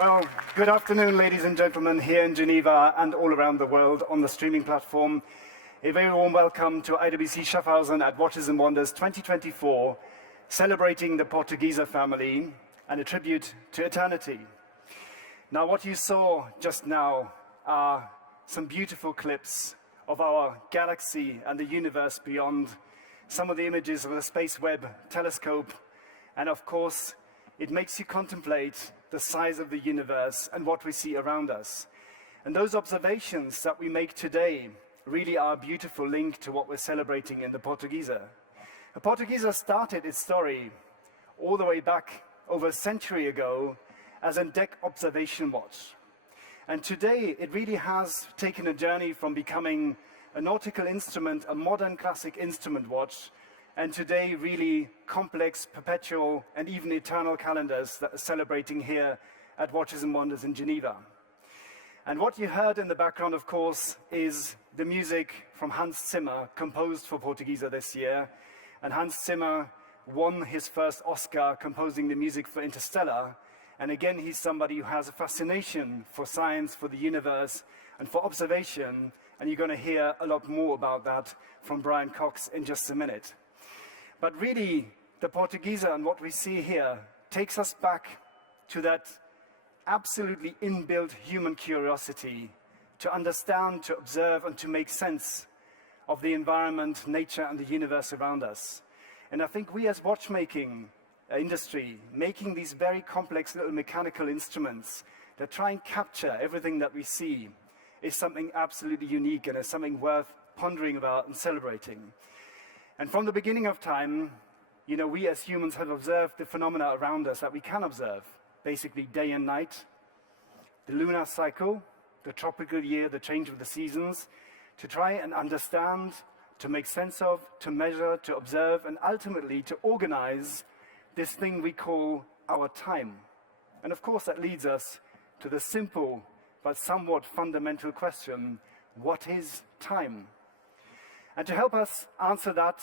Well, good afternoon, ladies and gentlemen, here in Geneva and all around the world on the streaming platform. A very warm welcome to IWC Schaffhausen at Watches and Wonders 2024, celebrating the Portuguieser family and a tribute to eternity. Now, what you saw just now are some beautiful clips of our galaxy and the universe beyond, some of the images of the Space Webb telescope, and of course, it makes you contemplate the size of the universe and what we see around us. And those observations that we make today really are a beautiful link to what we're celebrating in the Portugieser. The Portugieser started its story all the way back over a century ago as a deck observation watch. And today it really has taken a journey from becoming a nautical instrument, a modern classic instrument watch, and today really complex, perpetual, and even eternal calendars that are celebrating here at Watches and Wonders in Geneva. And what you heard in the background, of course, is the music from Hans Zimmer, composed for Portugieser this year. And Hans Zimmer won his first Oscar composing the music for Interstellar. And again, he's somebody who has a fascination for science, for the universe, and for observation. And you're going to hear a lot more about that from Brian Cox in just a minute. But really, the Portugieser and what we see here takes us back to that absolutely inbuilt human curiosity to understand, to observe, and to make sense of the environment, nature, and the universe around us. And I think we as watchmaking industry, making these very complex little mechanical instruments that try and capture everything that we see, is something absolutely unique and is something worth pondering about and celebrating. And from the beginning of time, you know, we as humans have observed the phenomena around us that we can observe, basically day and night, the lunar cycle, the tropical year, the change of the seasons, to try and understand, to make sense of, to measure, to observe, and ultimately to organize this thing we call our time. And of course, that leads us to the simple but somewhat fundamental question, what is time? And to help us answer that,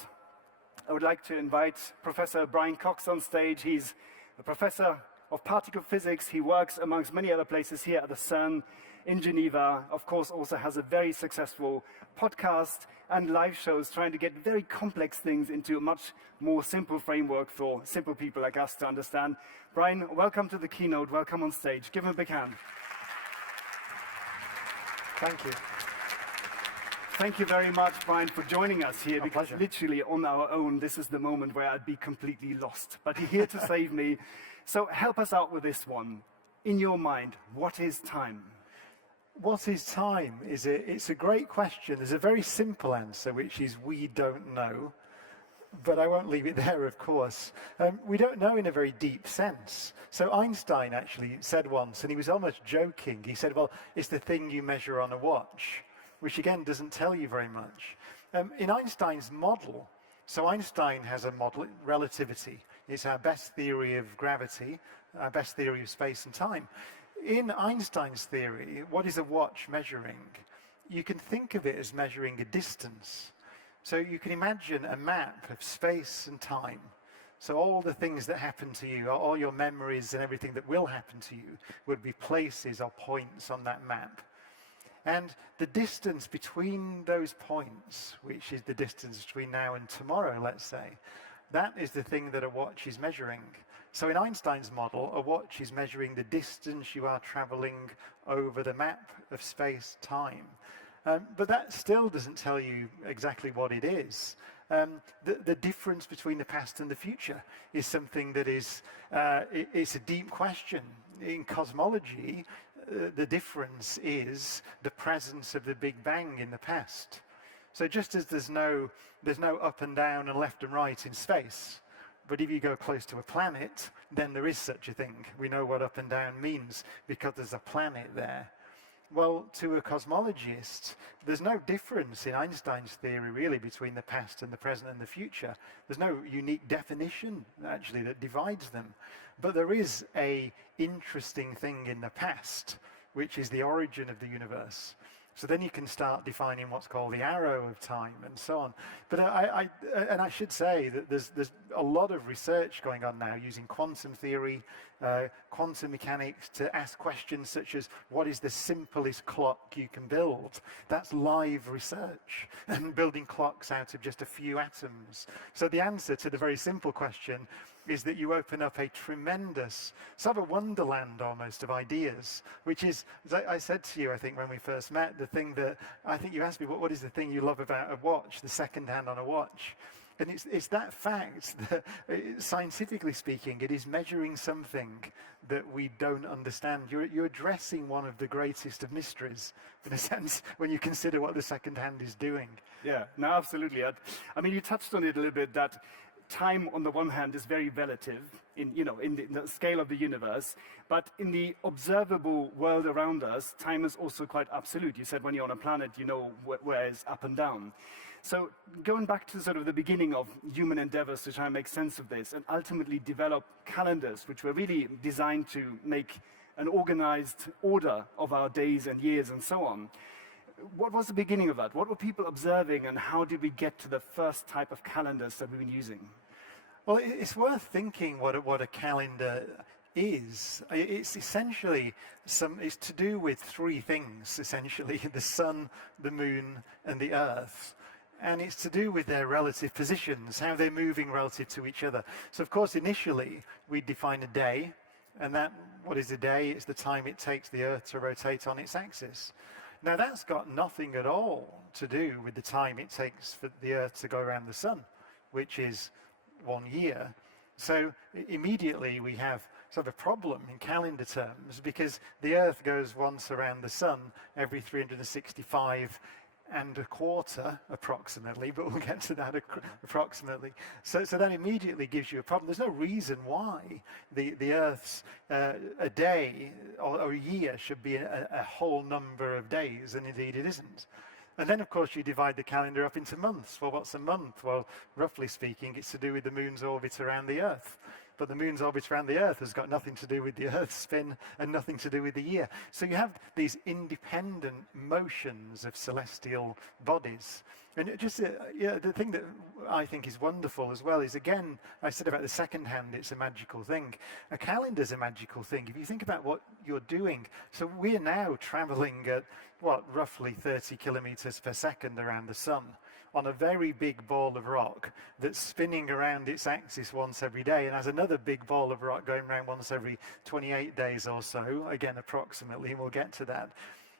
I would like to invite Professor Brian Cox on stage. He's a professor of particle physics. He works amongst many other places here at the CERN in Geneva. Of course, also has a very successful podcast and live shows trying to get very complex things into a much more simple framework for simple people like us to understand. Brian, welcome to the keynote. Welcome on stage. Give him a big hand. Thank you. Thank you very much, Brian, for joining us here, because pleasure. literally on our own, this is the moment where I'd be completely lost. But you're here to save me. So help us out with this one. In your mind, what is time? What is time? It's a great question. There's a very simple answer, which is we don't know. But I won't leave it there, of course. We don't know in a very deep sense. So Einstein actually said once, and he was almost joking, he said, well, it's the thing you measure on a watch, which again doesn't tell you very much. In Einstein's model, so Einstein has a model, relativity. It's our best theory of gravity, our best theory of space and time. In Einstein's theory, what is a watch measuring? You can think of it as measuring a distance. So you can imagine a map of space and time. So all the things that happen to you, all your memories and everything that will happen to you would be places or points on that map. And the distance between those points, which is the distance between now and tomorrow, let's say, that is the thing that a watch is measuring. So in Einstein's model, a watch is measuring the distance you are traveling over the map of space-time. But that still doesn't tell you exactly what it is. The difference between the past and the future is something that is, it's a deep question. In cosmology, the difference is the presence of the Big Bang in the past. So just as there's no up and down and left and right in space, but if you go close to a planet, then there is such a thing. We know what up and down means because there's a planet there. Well, to a cosmologist, there's no difference in Einstein's theory really between the past and the present and the future. There's no unique definition actually that divides them. But there is an interesting thing in the past, which is the origin of the universe. So then you can start defining what's called the arrow of time and so on. But I should say that there's a lot of research going on now using quantum theory, quantum mechanics to ask questions such as, what is the simplest clock you can build? That's live research, and building clocks out of just a few atoms. So the answer to the very simple question is that you open up a tremendous, sort of a wonderland almost of ideas, which is, as I said to you, I think, when we first met, the thing that, I think you asked me, what is the thing you love about a watch, the second hand on a watch? And it's that fact that, scientifically speaking, it is measuring something that we don't understand. You're addressing one of the greatest of mysteries, in a sense, when you consider what the second hand is doing. Yeah, no, absolutely. I mean, you touched on it a little bit, that time on the one hand is very relative in the scale of the universe, but in the observable world around us, time is also quite absolute. You said when you're on a planet, you know where it's up and down. So going back to sort of the beginning of human endeavors to try and make sense of this and ultimately develop calendars which were really designed to make an organized order of our days and years and so on. What was the beginning of that? What were people observing, and how did we get to the first type of calendars that we've been using? Well, it's worth thinking what a calendar is. It's essentially it's to do with three things, essentially: the sun, the moon, and the earth. And it's to do with their relative positions, how they're moving relative to each other. So, of course, initially, we define a day, and what is a day? It's the time it takes the earth to rotate on its axis. Now, that's got nothing at all to do with the time it takes for the Earth to go around the Sun, which is 1 year. So immediately we have sort of a problem in calendar terms, because the Earth goes once around the Sun every 365 and a quarter, approximately, but we'll get to that approximately. So that immediately gives you a problem. There's no reason why the Earth's a day or a year should be a whole number of days, and indeed it isn't. And then, of course, you divide the calendar up into months. Well, what's a month? Well, roughly speaking, it's to do with the moon's orbit around the Earth. But the moon's orbit around the Earth has got nothing to do with the Earth's spin and nothing to do with the year. So you have these independent motions of celestial bodies. And the thing that I think is wonderful as well is, again, I said about the second hand, it's a magical thing. A calendar's a magical thing. If you think about what you're doing, so we're now traveling at, roughly 30 kilometers per second around the sun, on a very big ball of rock that's spinning around its axis once every day, and has another big ball of rock going around once every 28 days or so, again approximately, and we'll get to that.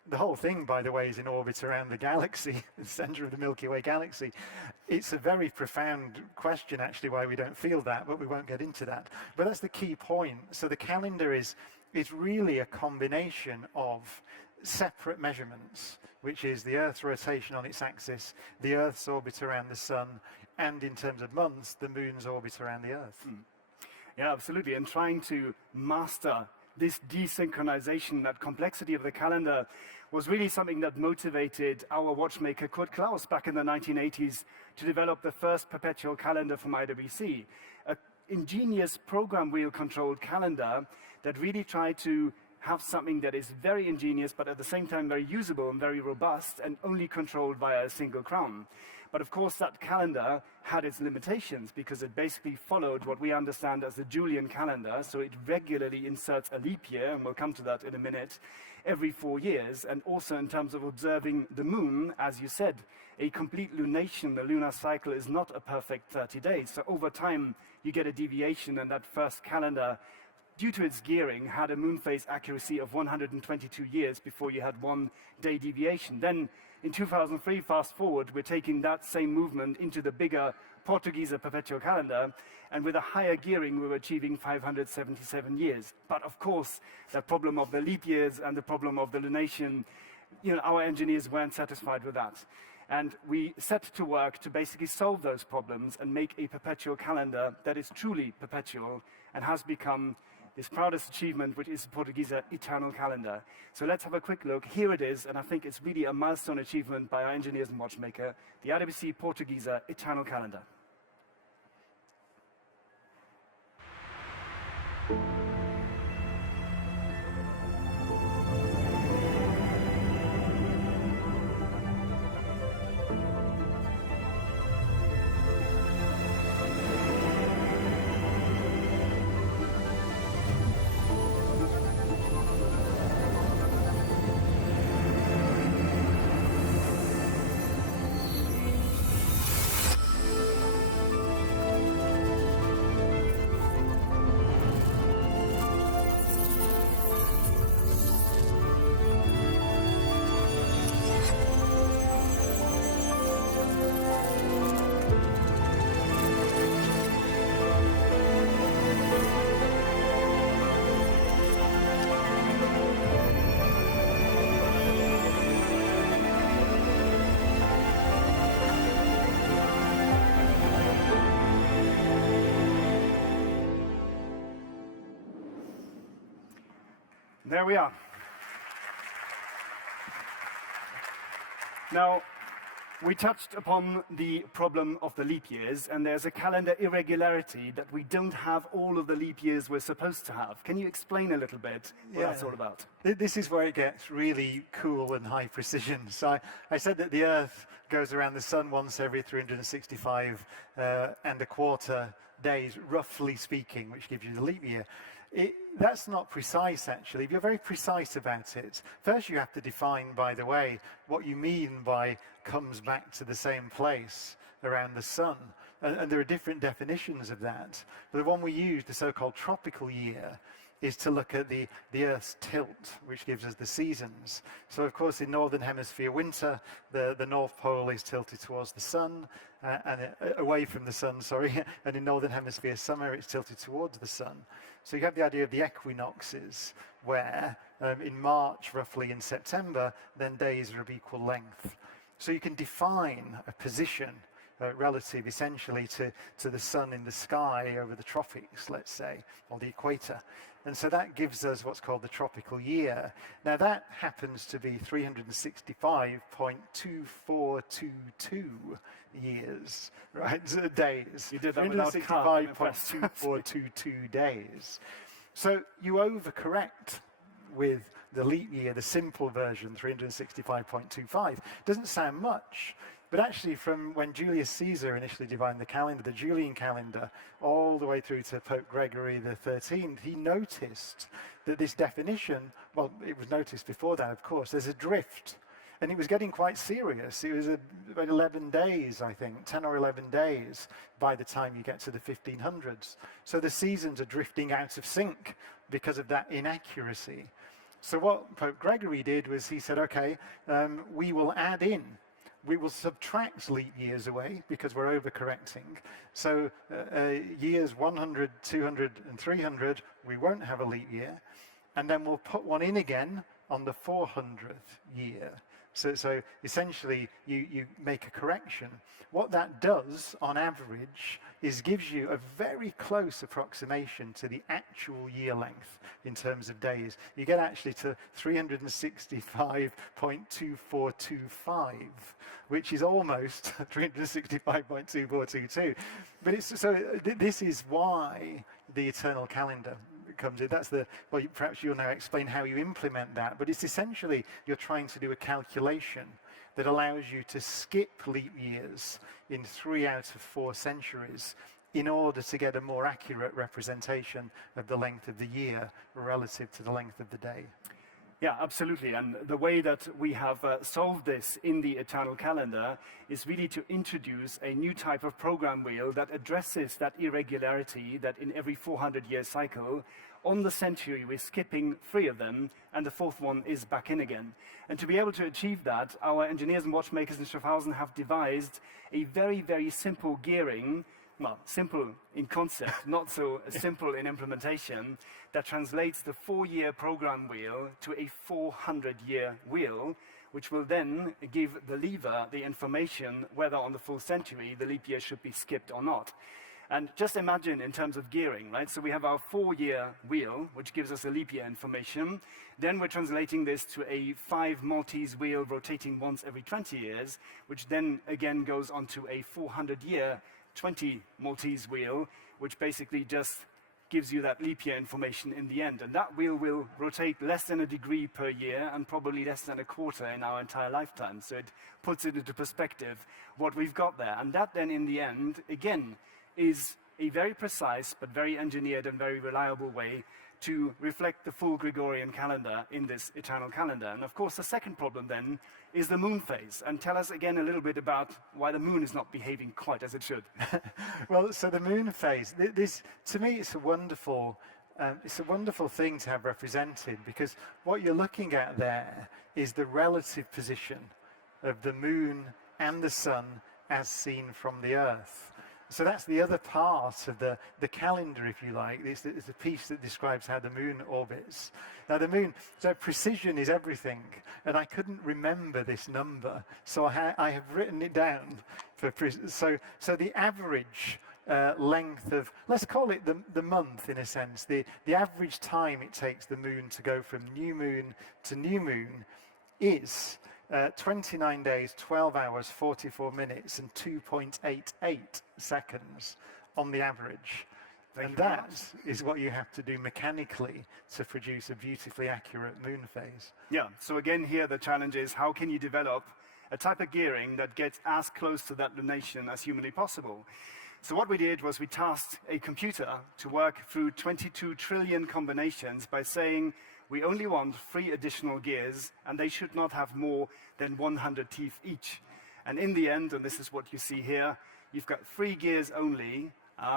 The whole thing, by the way, is in orbit around the galaxy, the center of the Milky Way galaxy. It's a very profound question, actually, why we don't feel that, but we won't get into that. But that's the key point. So the calendar is really a combination of separate measurements, which is the Earth's rotation on its axis, the Earth's orbit around the sun, and in terms of months, the moon's orbit around the Earth. Yeah, absolutely. And trying to master this desynchronization, that complexity of the calendar, was really something that motivated our watchmaker Kurt Klaus back in the 1980s to develop the first perpetual calendar from IWC, an ingenious program wheel-controlled calendar that really tried to have something that is very ingenious, but at the same time very usable and very robust, and only controlled via a single crown. But of course, that calendar had its limitations, because it basically followed what we understand as the Julian calendar. So it regularly inserts a leap year, and we'll come to that in a minute, every 4 years. And also in terms of observing the moon, as you said, a complete lunation, the lunar cycle, is not a perfect 30 days. So over time, you get a deviation, and that first calendar, due to its gearing, had a moon phase accuracy of 122 years before you had 1 day deviation. Then in 2003, fast forward, we're taking that same movement into the bigger Portuguieser perpetual calendar, and with a higher gearing, we were achieving 577 years. But of course, the problem of the leap years and the problem of the lunation, our engineers weren't satisfied with that. And we set to work to basically solve those problems and make a perpetual calendar that is truly perpetual and has become this proudest achievement, which is the Portuguese eternal calendar. So let's have a quick look. Here it is, and I think it's really a milestone achievement by our engineers and watchmaker, the IWC Portuguese eternal calendar. There we are. Now, we touched upon the problem of the leap years, and there's a calendar irregularity that we don't have all of the leap years we're supposed to have. Can you explain a little bit what that's all about? This is where it gets really cool and high precision. So I said that the Earth goes around the Sun once every 365 and a quarter days, roughly speaking, which gives you the leap year. That's not precise, actually. If you're very precise about it, first you have to define, by the way, what you mean by comes back to the same place around the Sun. And there are different definitions of that. But the one we use, the so-called tropical year, is to look at the Earth's tilt, which gives us the seasons. So, of course, in Northern Hemisphere winter, the North Pole is tilted towards the Sun, away from the Sun, sorry, and in Northern Hemisphere summer, it's tilted towards the Sun. So you have the idea of the equinoxes, where in March, roughly in September, then days are of equal length. So you can define a position relative essentially to the Sun in the sky over the tropics, let's say, or the equator. And so that gives us what's called the tropical year. Now that happens to be 365.2422 years, right? Days. You did that without 365.2422 days. So you overcorrect with the leap year, the simple version, 365.25. Doesn't sound much. But actually, from when Julius Caesar initially defined the calendar, the Julian calendar, all the way through to Pope Gregory XIII, he noticed that this definition, well, it was noticed before that, of course, there's a drift. And it was getting quite serious. It was about 11 days, I think, 10 or 11 days by the time you get to the 1500s. So the seasons are drifting out of sync because of that inaccuracy. So what Pope Gregory did was he said, okay, we will add in. We will subtract leap years away because we're overcorrecting. So years 100, 200, and 300, we won't have a leap year. And then we'll put one in again on the 400th year. So essentially, you make a correction. What that does, on average, is gives you a very close approximation to the actual year length in terms of days. You get actually to 365.2425, which is almost 365.2422. But this is why the eternal calendar comes in. That's well, perhaps you'll now explain how you implement that, but it's essentially you're trying to do a calculation that allows you to skip leap years in 3 out of 4 centuries in order to get a more accurate representation of the length of the year relative to the length of the day. Yeah, absolutely. And the way that we have solved this in the eternal calendar is really to introduce a new type of program wheel that addresses that irregularity that in every 400-year cycle, on the century, we're skipping 3 of them, and the 4th one is back in again. And to be able to achieve that, our engineers and watchmakers in Schaffhausen have devised a very, very simple gearing, well, simple in concept, not so simple in implementation, that translates the 4-year program wheel to a 400-year wheel, which will then give the lever the information whether on the full century the leap year should be skipped or not. And just imagine in terms of gearing, right? So we have our 4-year wheel, which gives us a leap year information. Then we're translating this to a 5 Maltese wheel rotating once every 20 years, which then again goes onto a 400-year 20 Maltese wheel, which basically just gives you that leap year information in the end. And that wheel will rotate less than a degree per year and probably less than a quarter in our entire lifetime. So it puts it into perspective what we've got there. And that then in the end, again, is a very precise but very engineered and very reliable way to reflect the full Gregorian calendar in this eternal calendar. And of course, the second problem then is the moon phase. And tell us again a little bit about why the moon is not behaving quite as it should. Well, so the moon phase, this to me, it's a wonderful thing to have represented, because what you're looking at there is the relative position of the moon and the sun as seen from the Earth. So that's the other part of the calendar, if you like. It's a piece that describes how the moon orbits. Now the moon, so precision is everything, and I couldn't remember this number, so I have written it down. So the average length of, let's call it the month in a sense, the average time it takes the moon to go from new moon to new moon is 29 days, 12 hours, 44 minutes, and 2.88 seconds on the average. And that is what you have to do mechanically to produce a beautifully accurate moon phase. Yeah, so again here the challenge is how can you develop a type of gearing that gets as close to that lunation as humanly possible. So what we did was we tasked a computer to work through 22 trillion combinations by saying we only want 3 additional gears and they should not have more than 100 teeth each. And in the end, and this is what you see here, you've got 3 gears only,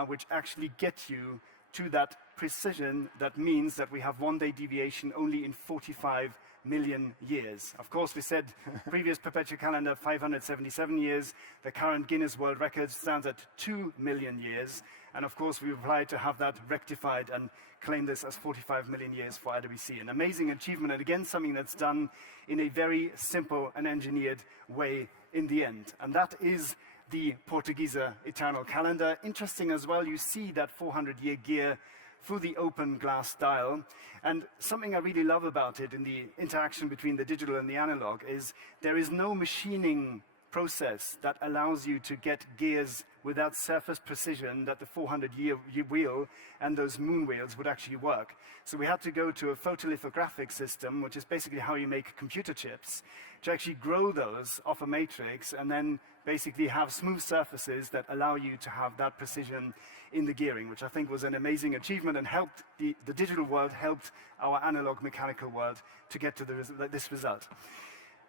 which actually get you to that precision. That means that we have 1-day deviation only in 45 million years. Of course, we said previous perpetual calendar 577 years. The current Guinness World Record stands at 2 million years. And of course, we applied to have that rectified and claim this as 45 million years for IWC. An amazing achievement, and again, something that's done in a very simple and engineered way in the end. And that is the Portugieser eternal calendar. Interesting as well, you see that 400-year gear through the open glass dial. And something I really love about it in the interaction between the digital and the analog is there is no machining process that allows you to get gears with that surface precision that the 400-year wheel and those moon wheels would actually work. So we had to go to a photolithographic system, which is basically how you make computer chips, to actually grow those off a matrix and then basically have smooth surfaces that allow you to have that precision in the gearing, which I think was an amazing achievement and helped the digital world, helped our analog mechanical world to get to this result.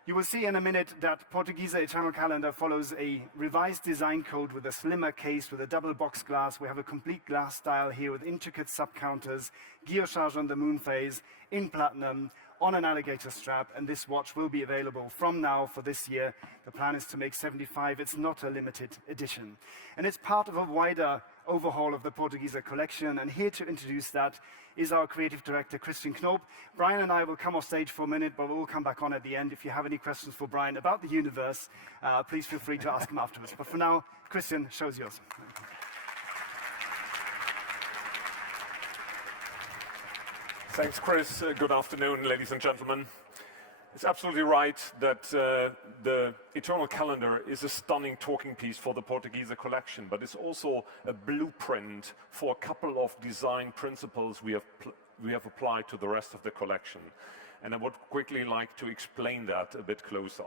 You will see in a minute that Portuguese Eternal Calendar follows a revised design code with a slimmer case, with a double box glass. We have a complete glass style here with intricate sub-counters, geocharge on the moon phase, in platinum, on an alligator strap, and this watch will be available from now for this year. The plan is to make 75. It's not a limited edition. And it's part of a wider overhaul of the Portuguese collection, and here to introduce that is our creative director, Christian Knob. Brian and I will come off stage for a minute, but we'll come back on at the end. If you have any questions for Brian about the universe, please feel free to ask him afterwards. But for now, Christian, show's yours. Thanks, Chris. Good afternoon, ladies and gentlemen. It's absolutely right that the Eternal Calendar is a stunning talking piece for the Portuguese collection, but it's also a blueprint for a couple of design principles we have applied to the rest of the collection. And I would quickly like to explain that a bit closer.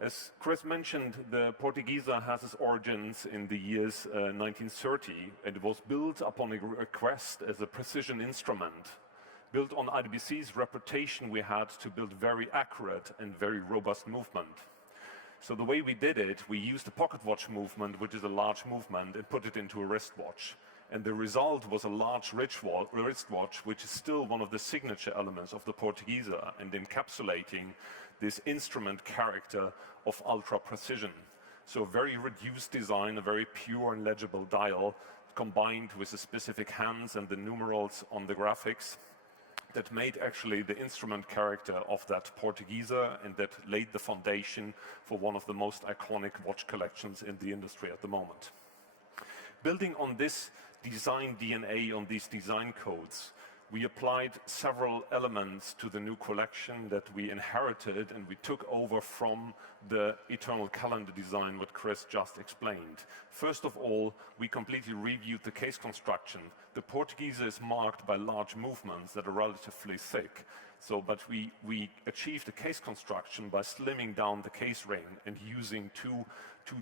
As Chris mentioned, the Portuguese has its origins in the years 1930, and it was built upon a request as a precision instrument, built on IWC's reputation we had to build very accurate and very robust movement. So the way we did it, we used the pocket watch movement, which is a large movement, and put it into a wristwatch. And the result was a large wristwatch, which is still one of the signature elements of the Portuguese, and encapsulating this instrument character of ultra precision. So a very reduced design, a very pure and legible dial, combined with the specific hands and the numerals on the graphics, that made actually the instrument character of that Portuguese, and that laid the foundation for one of the most iconic watch collections in the industry at the moment. Building on this design DNA, on these design codes, we applied several elements to the new collection that we inherited and we took over from the Eternal Calendar design, what Chris just explained. First of all, we completely reviewed the case construction. The Portuguese is marked by large movements that are relatively thick. But we achieved the case construction by slimming down the case ring and using two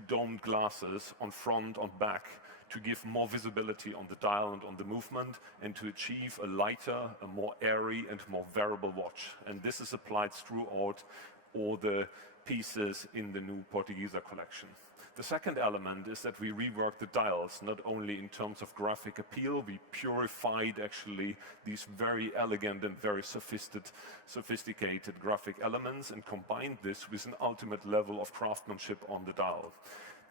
domed glasses on front, on back, to give more visibility on the dial and on the movement, and to achieve a lighter, a more airy and more variable watch. And this is applied throughout all the pieces in the new Portuguese collection. The second element is that we reworked the dials, not only in terms of graphic appeal, we purified actually these very elegant and very sophisticated graphic elements and combined this with an ultimate level of craftsmanship on the dial.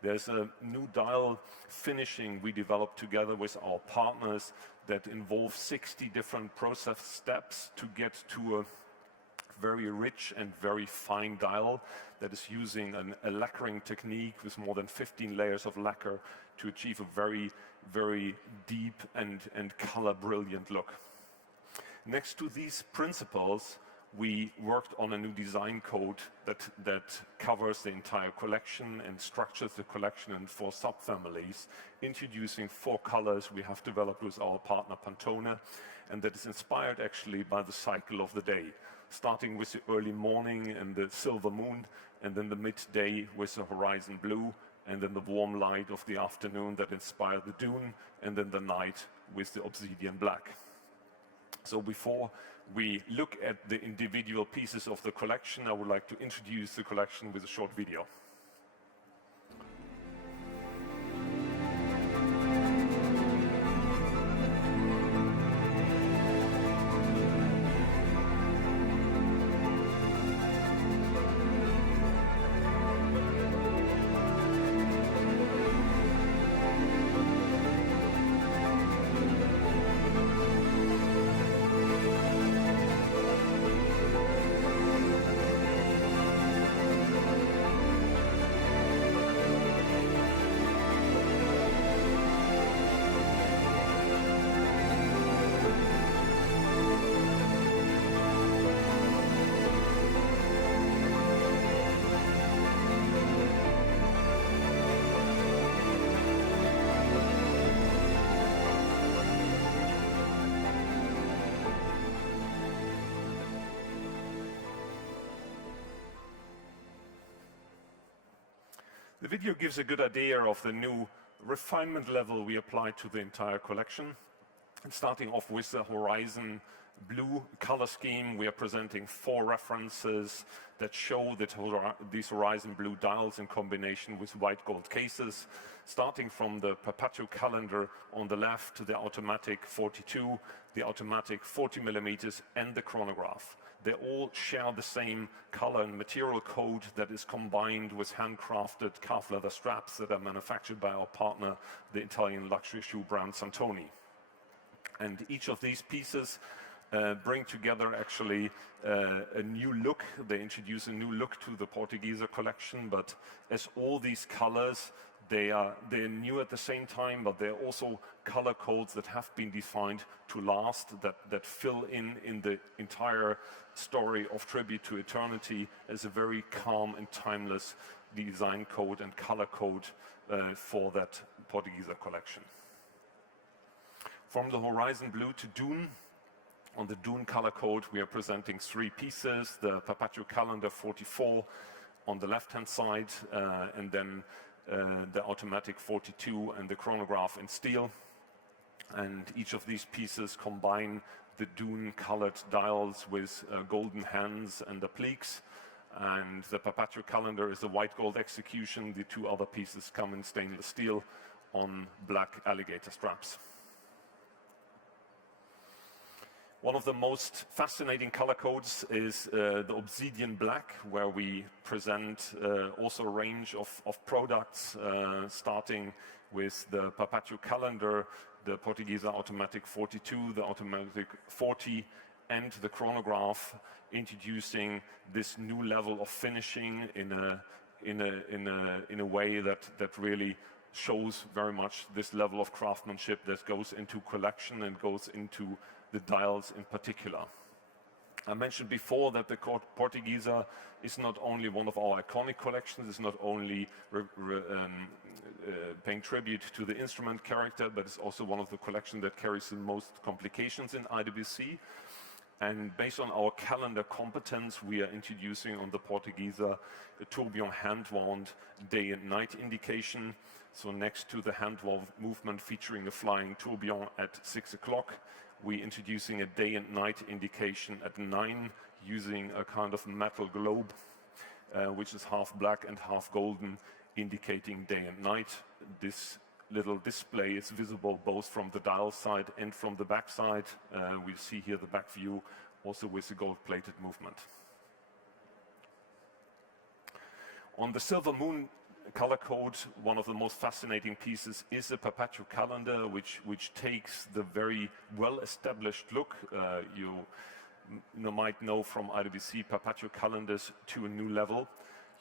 There's a new dial finishing we developed together with our partners that involves 60 different process steps to get to a very rich and very fine dial that is using a lacquering technique with more than 15 layers of lacquer to achieve a very, very deep and color brilliant look. Next to these principles, we worked on a new design code that covers the entire collection and structures the collection in 4 subfamilies, introducing 4 colors we have developed with our partner Pantone, and that is inspired actually by the cycle of the day, starting with the early morning and the silver moon, and then the midday with the horizon blue, and then the warm light of the afternoon that inspired the dune, and then the night with the obsidian black. So before we look at the individual pieces of the collection, I would like to introduce the collection with a short video. The video gives a good idea of the new refinement level we applied to the entire collection. And starting off with the horizon blue color scheme, we are presenting 4 references that show that these horizon blue dials in combination with white gold cases, starting from the perpetual calendar on the left to the automatic 42, the automatic 40 millimeters, and the chronograph. They all share the same color and material code that is combined with handcrafted calf leather straps that are manufactured by our partner, the Italian luxury shoe brand Santoni. And each of these pieces bring together actually a new look. They introduce a new look to the Portuguieser collection, but as all these colors, they're new at the same time, but they're also color codes that have been defined to last, that fill in the entire story of Tribute to Eternity as a very calm and timeless design code and color code for that Portugieser collection. From the horizon blue to dune, on the dune color code, we are presenting 3 pieces, the perpetual calendar 44 on the left-hand side, and then the automatic 42 and the chronograph in steel. And each of these pieces combine the dune-colored dials with golden hands and appliques. And the perpetual calendar is a white gold execution. The 2 other pieces come in stainless steel on black alligator straps. One of the most fascinating color codes is the obsidian black, where we present also a range of products, starting with the perpetual calendar, the Portuguieser automatic 42, the automatic 40, and the chronograph, introducing this new level of finishing in a way that really shows very much this level of craftsmanship that goes into collection and goes into the dials in particular. I mentioned before that the Portugieser is not only one of our iconic collections, it's not only paying tribute to the instrument character, but it's also one of the collections that carries the most complications in IWC. And based on our calendar competence, we are introducing on the Portugieser a tourbillon hand-wound day and night indication. So next to the hand-wound movement featuring a flying tourbillon at 6 o'clock, we're introducing a day and night indication at 9 using a kind of metal globe, which is half black and half golden, indicating day and night. This little display is visible both from the dial side and from the back side. We see here the back view also with the gold-plated movement. On the silver moon color code, one of the most fascinating pieces is a perpetual calendar, which takes the very well-established look. You might know from IWC perpetual calendars to a new level,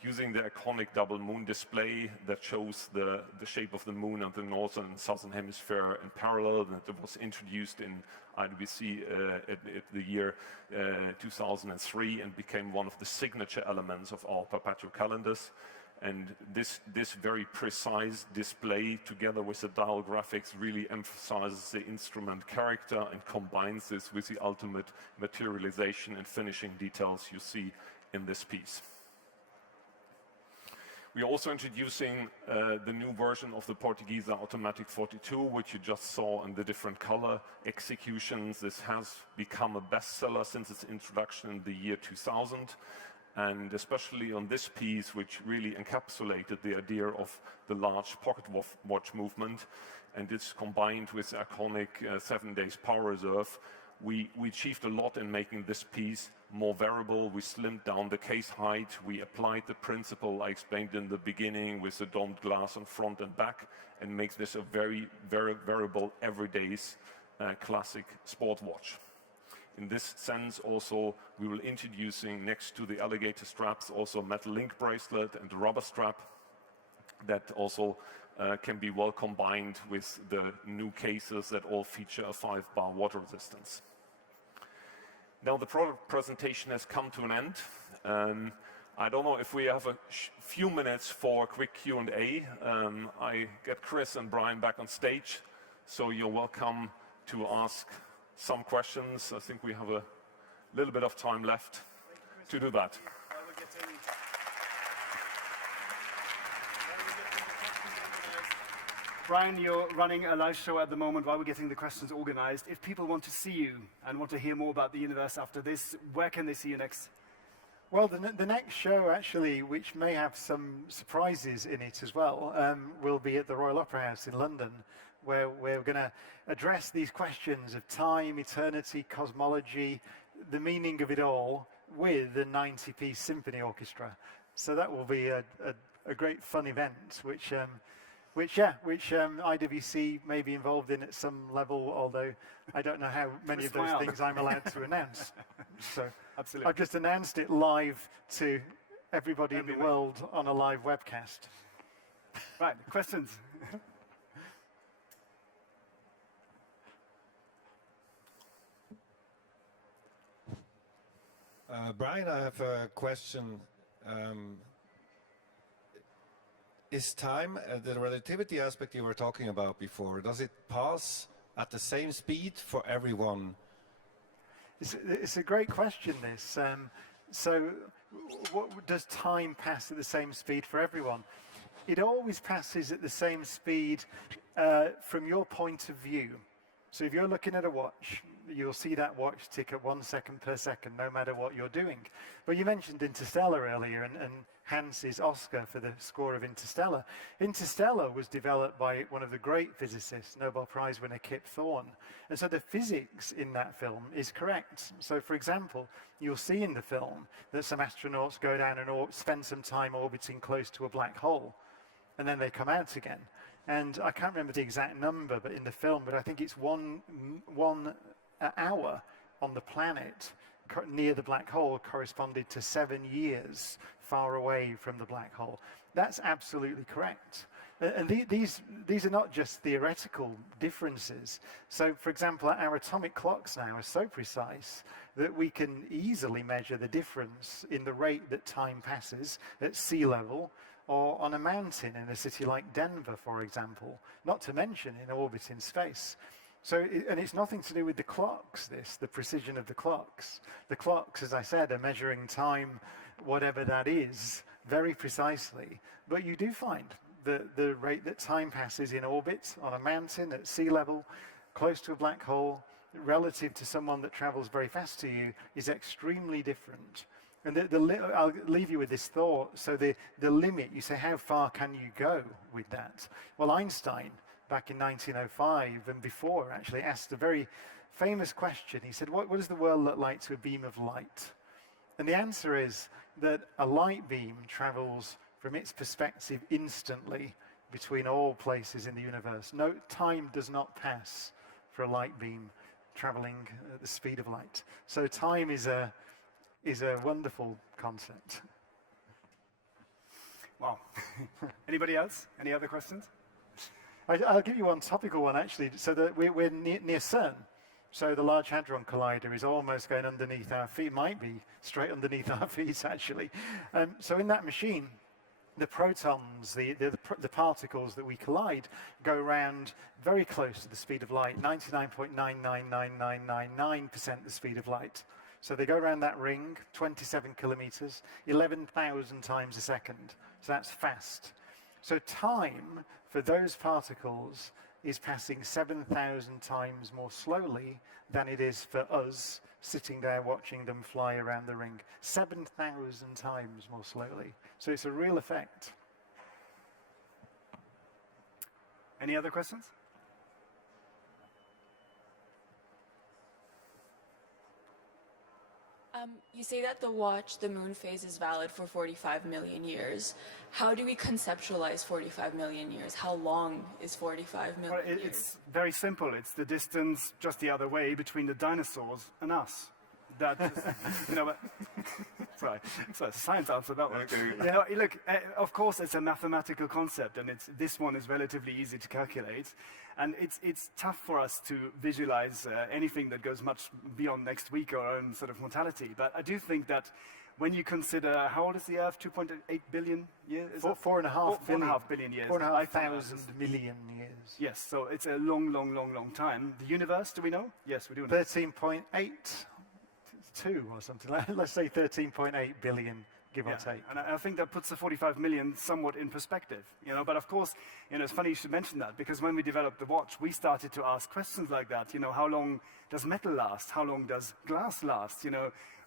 using the iconic double moon display that shows the shape of the moon on the northern and southern hemisphere in parallel. That was introduced in IWC at the year 2003 and became one of the signature elements of our perpetual calendars. And this very precise display, together with the dial graphics, really emphasizes the instrument character and combines this with the ultimate materialization and finishing details you see in this piece. We are also introducing the new version of the Portuguese Automatic 42, which you just saw in the different color executions. This has become a bestseller since its introduction in the year 2000. And especially on this piece, which really encapsulated the idea of the large pocket watch movement, and it's combined with the iconic 7 days power reserve, we achieved a lot in making this piece more variable. We slimmed down the case height. We applied the principle I explained in the beginning with the domed glass on front and back, and makes this a very, very variable, everyday classic sport watch. In this sense, also, we will introducing next to the alligator straps also a metal link bracelet and a rubber strap that also can be well combined with the new cases that all feature a 5-bar water resistance. Now the product presentation has come to an end. I don't know if we have a few minutes for a quick Q&A. I get Chris and Brian back on stage, so you're welcome to ask some questions. I think we have a little bit of time left to do that. Brian, you're running a live show at the moment while we're getting the questions organized. If people want to see you and want to hear more about the universe after this, where can they see you next? Well, the next show, actually, which may have some surprises in it as well, will be at the Royal Opera House in London, where we're going to address these questions of time, eternity, cosmology, the meaning of it all, with a 90-piece symphony orchestra. So that will be a great fun event, which IWC may be involved in at some level, although I don't know how many of those things I'm allowed to announce. So Absolutely. I've just announced it live to everybody in the world on a live webcast. Right, questions? Brian, I have a question. Is time, the relativity aspect you were talking about before, does it pass at the same speed for everyone? It's a great question, this. So what does time pass at the same speed for everyone? It always passes at the same speed from your point of view. So if you're looking at a watch, you'll see that watch tick at 1 second per second, no matter what you're doing. But you mentioned Interstellar earlier, and Hans's Oscar for the score of Interstellar. Interstellar was developed by one of the great physicists, Nobel Prize winner Kip Thorne. And so the physics in that film is correct. So for example, you'll see in the film that some astronauts go down and spend some time orbiting close to a black hole, and then they come out again. And I can't remember the exact number, but in the film, but I think it's one hour on the planet near the black hole corresponded to 7 years far away from the black hole. That's absolutely correct. And these are not just theoretical differences. So, for example, our atomic clocks now are so precise that we can easily measure the difference in the rate that time passes at sea level or on a mountain in a city like Denver, for example, not to mention in orbit in space. So, and it's nothing to do with the clocks, the precision of the clocks. The clocks, as I said, are measuring time, whatever that is, very precisely. But you do find that the rate that time passes in orbit, on a mountain, at sea level, close to a black hole, relative to someone that travels very fast to you, is extremely different. And I'll leave you with this thought. So the limit, you say, how far can you go with that? Well, Einstein, back in 1905 and before, actually asked a very famous question. He said, what does the world look like to a beam of light? And the answer is that a light beam travels from its perspective instantly between all places in the universe. No, time does not pass for a light beam. traveling at the speed of light. So time is a wonderful concept. Wow. Anybody else? Any other questions? I'll give you one topical one, actually. So that we're near CERN. So the Large Hadron Collider is almost going underneath our feet. Might be straight underneath our feet, actually. So in that machine, the protons, the particles that we collide, go around very close to the speed of light, 99.999999% the speed of light. So they go around that ring, 27 kilometers, 11,000 times a second. So that's fast. So time for those particles is passing 7,000 times more slowly than it is for us sitting there watching them fly around the ring. 7,000 times more slowly. So it's a real effect. Any other questions? You say that the moon phase is valid for 45 million years. How do we conceptualize 45 million years? How long is 45 million Well, years? it's very simple. It's the distance just the other way between the dinosaurs and us. That just, sorry, it's a science answer, that one. No, look, of course it's a mathematical concept, and this one is relatively easy to calculate. And it's tough for us to visualize anything that goes much beyond next week or our own sort of mortality. But I do think that when you consider, how old is the Earth? 2.8 billion years? 4.5 billion years. 4,500 million years. Yes, so it's a long, long, long, long time. The universe, do we know? Yes, we do know. 13.82 or something. Let's say 13.8 billion, give or take. And I think that puts the 45 million somewhat in perspective, But of course, it's funny you should mention that, because when we developed the watch, we started to ask questions like that. How long does metal last? How long does glass last?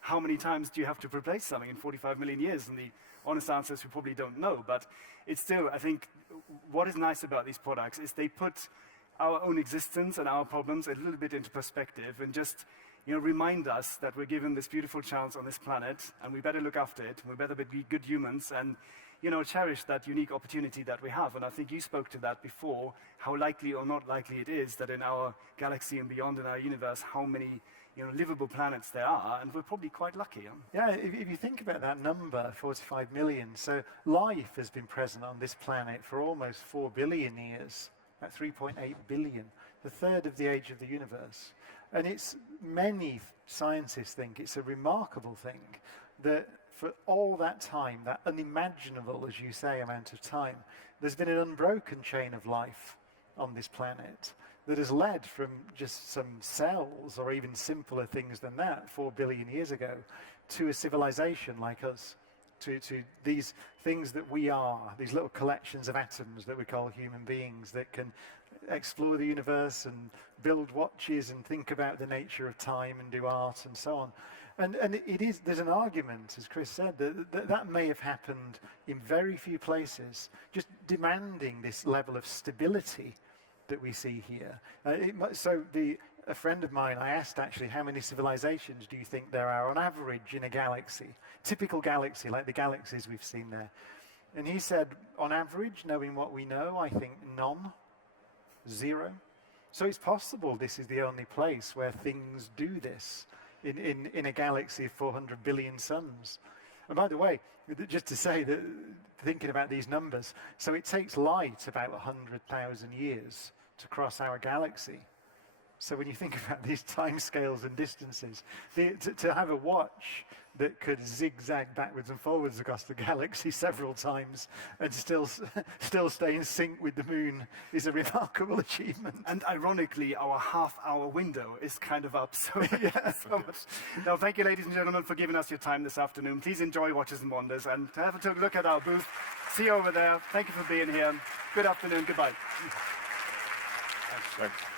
How many times do you have to replace something in 45 million years? And the honest answer is we probably don't know. But it's still, I think, what is nice about these products is they put our own existence and our problems a little bit into perspective and just remind us that we're given this beautiful chance on this planet, and we better look after it. We better be good humans and, cherish that unique opportunity that we have. And I think you spoke to that before, how likely or not likely it is that in our galaxy and beyond in our universe, how many, livable planets there are, and we're probably quite lucky. Yeah, if you think about that number, 45 million, so life has been present on this planet for almost 4 billion years, at 3.8 billion, a third of the age of the universe. And many scientists think it's a remarkable thing that for all that time, that unimaginable, as you say, amount of time, there's been an unbroken chain of life on this planet that has led from just some cells, or even simpler things than that, 4 billion years ago, to a civilization like us, to these things that we are, these little collections of atoms that we call human beings that can explore the universe and build watches and think about the nature of time and do art and so on. And there's an argument, as Chris said, that may have happened in very few places, just demanding this level of stability that we see here. A friend of mine, I asked actually, how many civilizations do you think there are on average in a galaxy? Typical galaxy, like the galaxies we've seen there. And he said, on average, knowing what we know, I think none. 0. So it's possible this is the only place where things do this in a galaxy of 400 billion suns. And by the way, just to say that, thinking about these numbers, so it takes light about 100,000 years to cross our galaxy. So when you think about these timescales and distances, to have a watch that could zigzag backwards and forwards across the galaxy several times and still stay in sync with the moon is a remarkable achievement. And ironically, our half-hour window is kind of up. So yeah, so much. Now, thank you, ladies and gentlemen, for giving us your time this afternoon. Please enjoy Watches and Wonders and have a look at our booth. See you over there. Thank you for being here. Good afternoon. Goodbye. Thanks.